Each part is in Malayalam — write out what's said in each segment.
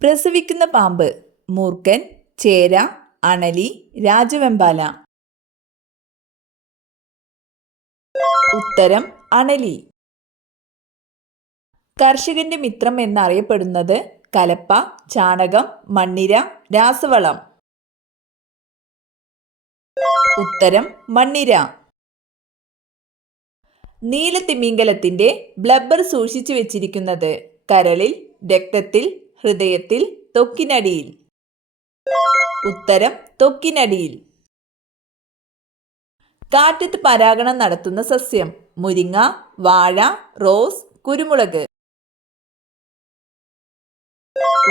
പ്രസവിക്കുന്ന പാമ്പ്: മൂർഖൻ, ചേര, അണലി, രാജവെമ്പാല. ഉത്തരം അണലി. കർഷകന്റെ മിത്രം എന്നറിയപ്പെടുന്നത് കലപ്പ, ചാണകം, മണ്ണിര, രാസവളം. ഉത്തരം മണ്ണിര. നീലത്തിമിംഗലത്തിന്റെ ബ്ലബ്ബർ സൂക്ഷിച്ചു വെച്ചിരിക്കുന്നത് കരളിൽ, രക്തത്തിൽ, ഹൃദയത്തിൽ, ത്വക്കിനടിയിൽ. ഉത്തരം ത്വക്കിനടിയിൽ. കാറ്റത്ത് പരാഗണം നടത്തുന്ന സസ്യം: മുരിങ്ങ, വാഴ, റോസ്, കുരുമുളക്.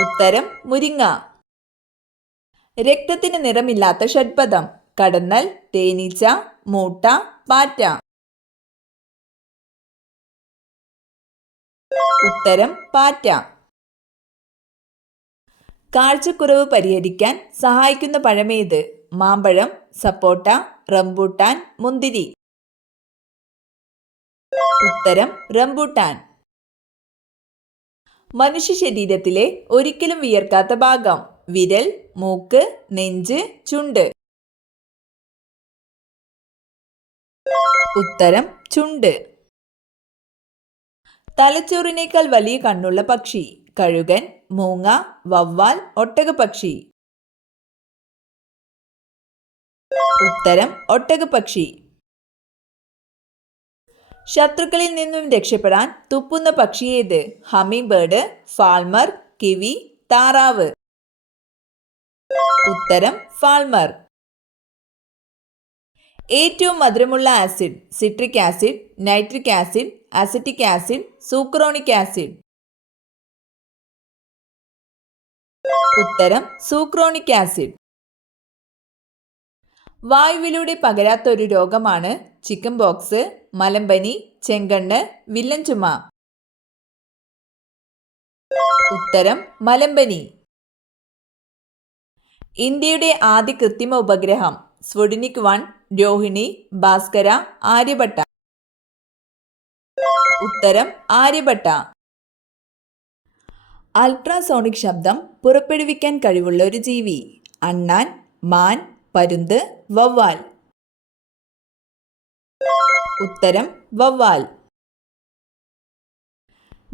ഉത്തരം മുരിങ്ങ. രക്തത്തിന് നിറമില്ലാത്ത ഷഡ്പദം: കടന്നൽ, തേനീച്ച, മൂട്ട, പാറ്റ. ഉത്തരം പാറ്റ. കാഴ്ചക്കുറവ് പരിഹരിക്കാൻ സഹായിക്കുന്ന പഴമേത്? മാമ്പഴം, സപ്പോട്ട, റംബൂട്ടാൻ, മുന്തിരി. ഉത്തരം റംബൂട്ടാൻ. മനുഷ്യ ശരീരത്തിലെ ഒരിക്കലും വിയർക്കാത്ത ഭാഗം: വിരൽ, മൂക്ക്, നെഞ്ച്, ചുണ്ട്. ഉത്തരം ചുണ്ട്. തലച്ചോറിനേക്കാൾ വലിയ കണ്ണുള്ള പക്ഷി: കഴുകൻ, മൂങ്ങ, വവ്വാൽ, ഒട്ടകപ്പക്ഷി. ഉത്തരം ഒട്ടകപ്പക്ഷി. ശത്രുക്കളിൽ നിന്നും രക്ഷപ്പെടാൻ തുപ്പുന്ന പക്ഷി ഏത്? ഹമ്മിങ് ബേർഡ്, ഫാൾമർ, കിവി, താറാവ്. ഉത്തരം ഫാൾമർ. ഏറ്റവും മധുരമുള്ള acid: citric acid, nitric acid, acetic acid, സൂക്രോണിക് ആസിഡ്. ഉത്തരം സൂക്രോണിക് ആസിഡ്. വായുവിലൂടെ പകരാത്ത ഒരു രോഗമാണ് ചിക്കൻ പോക്സ്, മലമ്പനി, ചെങ്കണ്ണ്, വില്ലൻ ചുമ. ഉത്തരം മലമ്പനി. ഇന്ത്യയുടെ ആദ്യ കൃത്രിമ ഉപഗ്രഹം: സ്പുട്നിക് 1, രോഹിണി, ഭാസ്കര, ആര്യഭട്ട. ഉത്തരം ആര്യഭട്ട. അൾട്രാസോണിക് ശബ്ദം പുറപ്പെടുവിക്കാൻ കഴിവുള്ള ഒരു ജീവി: അണ്ണാൻ, മാൻ, പരുന്ത്, വവ്വാൽ. ഉത്തരം വവ്വാൽ.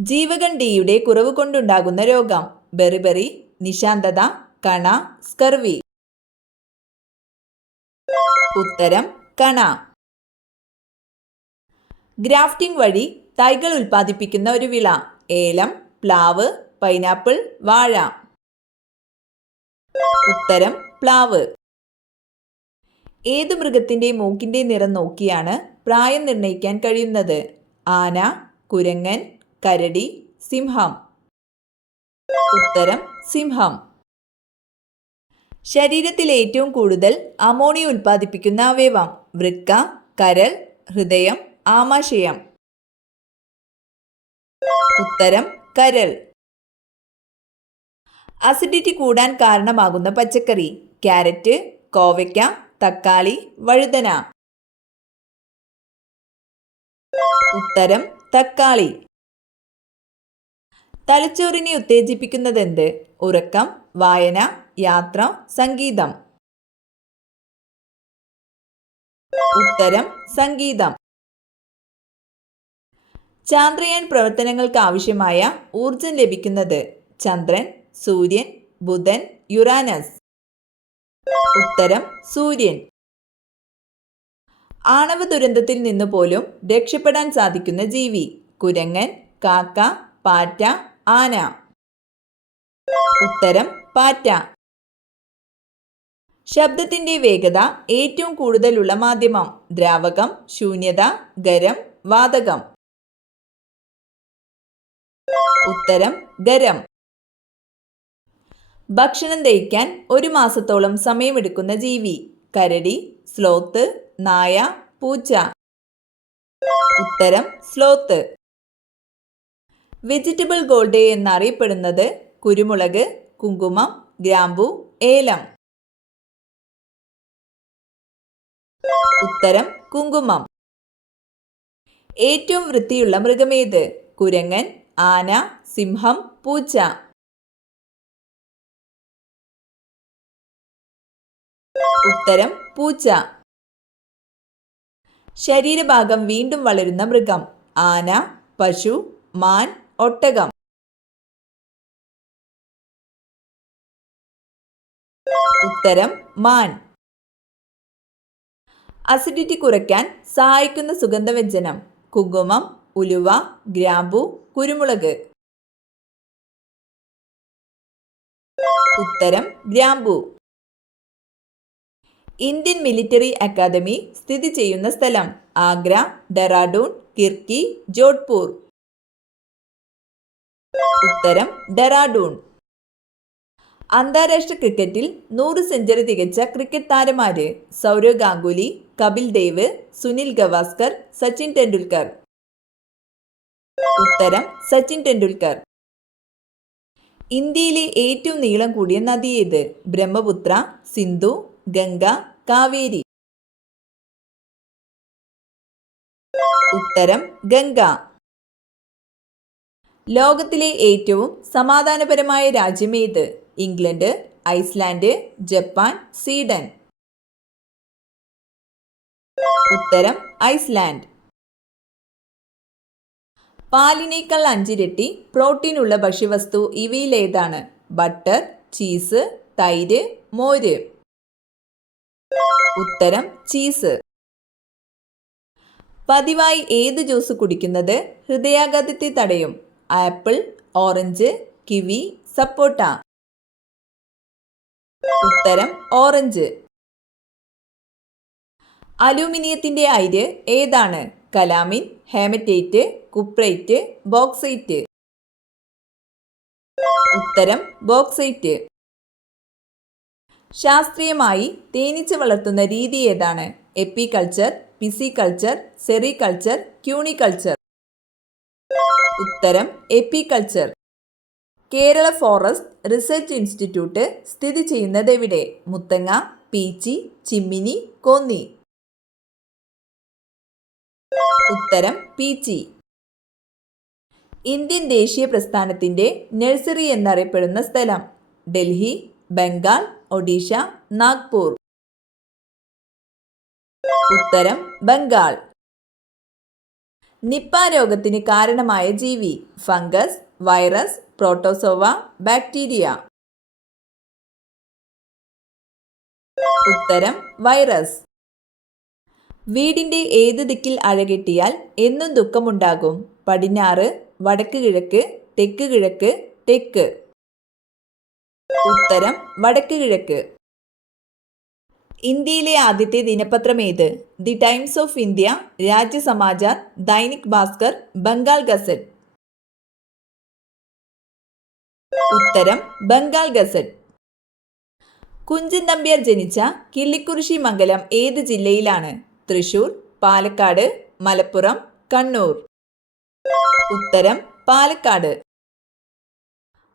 ജീവകൻ ഡിയുടെ കുറവ് കൊണ്ടുണ്ടാകുന്ന രോഗം: ബെറിബെറി, നിശാന്തത, കണ, സ്കർവി. ഉത്തരം കണ. ഗ്രാഫ്റ്റിംഗ് വഴി തൈകൾ ഉൽപ്പാദിപ്പിക്കുന്ന ഒരു വിള: ഏലം, പ്ലാവ്, പൈനാപ്പിൾ, വാഴ. ഉത്തരം പ്ലാവ്. ഏത് മൃഗത്തിന്റെ മൂക്കിന്റെ നിറം നോക്കിയാണ് പ്രായം നിർണ്ണയിക്കാൻ കഴിയുന്നത്? ആന, കുരങ്ങൻ, കരടി, സിംഹം. ഉത്തരം സിംഹം. ശരീരത്തിൽ ഏറ്റവും കൂടുതൽ അമോണിയ ഉൽപ്പാദിപ്പിക്കുന്ന അവയവം: വൃക്ക, കരൾ, ഹൃദയം, ആമാശയം. ഉത്തരം കരൾ. അസിഡിറ്റി കൂടാൻ കാരണമാകുന്ന പച്ചക്കറി: ക്യാരറ്റ്, കോവയ്ക്ക, തക്കാളി, വഴുതന. ഉത്തരം തക്കാളി. തലച്ചോറിനെ ഉത്തേജിപ്പിക്കുന്നതെന്ത്? ഉറക്കം, വായന, യാത്ര, സംഗീതം. ഉത്തരം സംഗീതം. ചാന്ദ്രയാൻ പ്രവർത്തനങ്ങൾക്ക് ആവശ്യമായ ഊർജം ലഭിക്കുന്നത്: ചന്ദ്രൻ, സൂര്യൻ, ബുധൻ, യുറാനസ്. ഉത്തരം സൂര്യൻ. ആണവ ദുരന്തത്തിൽ നിന്ന് പോലും രക്ഷപ്പെടാൻ സാധിക്കുന്ന ജീവി: കുരങ്ങൻ, കാക്ക, പാറ്റ, ആന. ഉത്തരം പാറ്റ. ശബ്ദത്തിന്റെ വേഗത ഏറ്റവും കൂടുതലുള്ള മാധ്യമം: ദ്രാവകം, ശൂന്യത, ഖരം, വാതകം. ഉത്തരം ഖരം. ഭക്ഷണം ദഹിക്കാൻ ഒരു മാസത്തോളം സമയമെടുക്കുന്ന ജീവി: കരടി, സ്ലോത്ത്, നായ, പൂച്ച. ഉത്തരം സ്ലോത്ത്. വെജിറ്റബിൾ ഗോൾഡ് എന്നറിയപ്പെടുന്നത്: കുരുമുളക്, കുങ്കുമം, ഗ്രാമ്പു, ഏലം. ഉത്തരം കുങ്കുമം. ഏറ്റവും വൃത്തിയുള്ള മൃഗമേത്? കുരങ്ങൻ, ആന, സിംഹം, പൂച്ച. ഉത്തരം പൂച്ച. ശരീരഭാഗം വീണ്ടും വളരുന്ന മൃഗം. ആന, പശു, മാൻ, ഒട്ടകം. ഉത്തരം മാൻ. അസിഡിറ്റി കുറയ്ക്കാൻ സഹായിക്കുന്ന സുഗന്ധവ്യഞ്ജനം. കുങ്കുമം, ഉലുവ, ഗ്രാമ്പു, കുരുമുളക്. ഉത്തരം ഗ്രാമ്പു. ഇന്ത്യൻ മിലിറ്ററി അക്കാദമി സ്ഥിതി ചെയ്യുന്ന സ്ഥലം. ആഗ്ര, ഡെറാഡൂൺ, കിർക്കി, ജോധ്പൂർ. ഉത്തരം ഡെറാഡൂൺ. അന്താരാഷ്ട്ര ക്രിക്കറ്റിൽ 100 സെഞ്ചുറി തികച്ച ക്രിക്കറ്റ് താരമാര്? സൗരവ് ഗാംഗുലി, കപിൽ ദേവ്, സുനിൽ ഗവാസ്കർ, സച്ചിൻ ടെണ്ടുൽക്കർ. ഉത്തരം സച്ചിൻ ടെണ്ടുൽക്കർ. ഇന്ത്യയിലെ ഏറ്റവും നീളം കൂടിയ നദി ഏത്? ബ്രഹ്മപുത്ര, സിന്ധു, ഗംഗ, കാവേരി. ഉത്തരം ഗംഗ. ലോകത്തിലെ ഏറ്റവും സമാധാനപരമായ രാജ്യം ഏത്? England, Iceland, Japan, Sweden. ഉത്തരം ഐസ്ലാൻഡ്. പാലിനേക്കാൾ 5 ഇരട്ടി പ്രോട്ടീൻ ഉള്ള ഭക്ഷ്യവസ്തു ഇവയിലേതാണ്? ബട്ടർ, ചീസ്, തൈര്, മോര്. ഉത്തരം ചീസ്. പതിവായി ഏത് ജ്യൂസ് കുടിക്കുന്നത് ഹൃദയാഘാതത്തെ തടയും? Apple, orange, kiwi, sapota. ഉത്തരം ഓറഞ്ച്. അലൂമിനിയത്തിന്റെ അയിര് ഏതാണ്? Calamine, haematite, cuprite, bauxite. ഉത്തരം ബോക്സൈറ്റ്. ശാസ്ത്രീയമായി തേനീച്ച വളർത്തുന്ന രീതി ഏതാണ്? Apiculture, pisciculture, sericulture, cuniculture. ഉത്തരം apiculture. Kerala forest research institute സ്ഥിതി ചെയ്യുന്നത് എവിടെ? മുത്തങ്ങ, പീച്ചി, ചിമ്മിനി, കോന്നി. ഉത്തരം പീച്ചി. ഇന്ത്യൻ ദേശീയ പ്രസ്ഥാനത്തിന്റെ നഴ്സറി എന്നറിയപ്പെടുന്ന സ്ഥലം? ഡൽഹി, ബംഗാൾ, ഒഡീഷ, നാഗ്പൂർ. ഉത്തരം ബംഗാൾ. നിപ്പ രോഗത്തിന് കാരണമായ ജീവി? Fungus, virus, protozoa, bacteria. ഉത്തരം വൈറസ്. വീടിന്റെ ഏത് ദിക്കിൽ അഴകെട്ടിയാൽ എന്നും ദുഃഖമുണ്ടാകും? പടിഞ്ഞാറ്, വടക്ക് കിഴക്ക്, തെക്ക് കിഴക്ക്, തെക്ക്. ഉത്തരം വടക്ക് കിഴക്ക്. ഇന്ത്യയിലെ ആദ്യത്തെ ദിനപത്രം ഏത്? The times of India, Rajya Samachar, Dainik Bhaskar, Bengal gazette. ഉത്തരം ബംഗാൾ ഗസറ്റ്. കുഞ്ചൻ നമ്പ്യാർ ജനിച്ച കിള്ളിക്കുറിശി മംഗലം ഏത് ജില്ലയിലാണ്? തൃശൂർ, പാലക്കാട്, മലപ്പുറം, കണ്ണൂർ. ഉത്തരം പാലക്കാട്.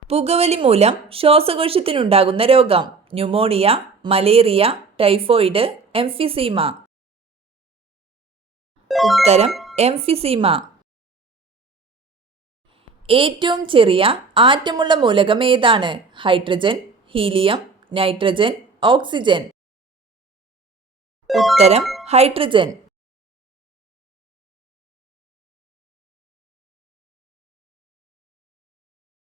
പുകവലി മൂലം ശ്വാസകോശത്തിനുണ്ടാകുന്ന രോഗം? Pneumonia, malaria, typhoid, emphysema. ഉത്തരം എംഫിസീമ. ഏറ്റവും ചെറിയ ആറ്റമുള്ള മൂലകം ഏതാണ്? Hydrogen, helium, nitrogen, oxygen. ഉത്തരം ഹൈഡ്രജൻ.